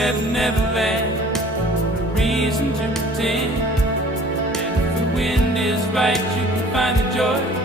never, never lack a reason to pretend. And if the wind is right, you can find the joy